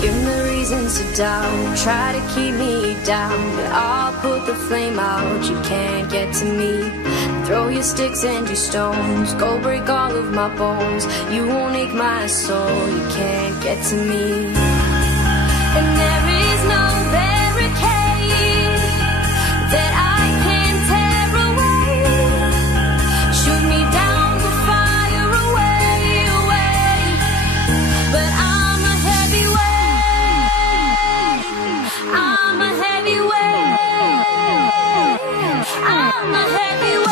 Give me reasons to doubt, try to keep me down, but I'll put the flame out, you can't get to me. Throw your sticks and your stones, go break all of my bones, you won't ache my soul, you can't get to me. And there is no barricade that I can tear away. Shoot me down to fire away, away. But I'm a heavyweight, I'm a heavyweight, I'm a heavyweight.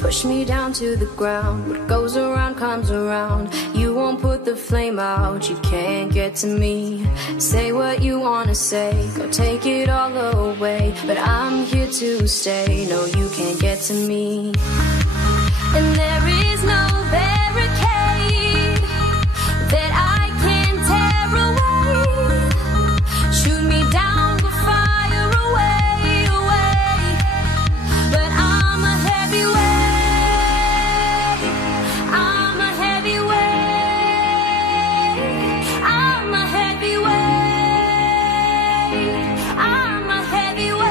Push me down to the ground, what goes around comes around. You won't put the flame out, you can't get to me. Say what you wanna say, go take it all away, but I'm here to stay, no you can't get to me. And there is no barricade that I can tear away. Shoot me down with fire away, away. But I'm a heavyweight, I'm a heavyweight, I'm a heavyweight, I'm a heavyweight.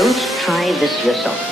Don't try this yourself.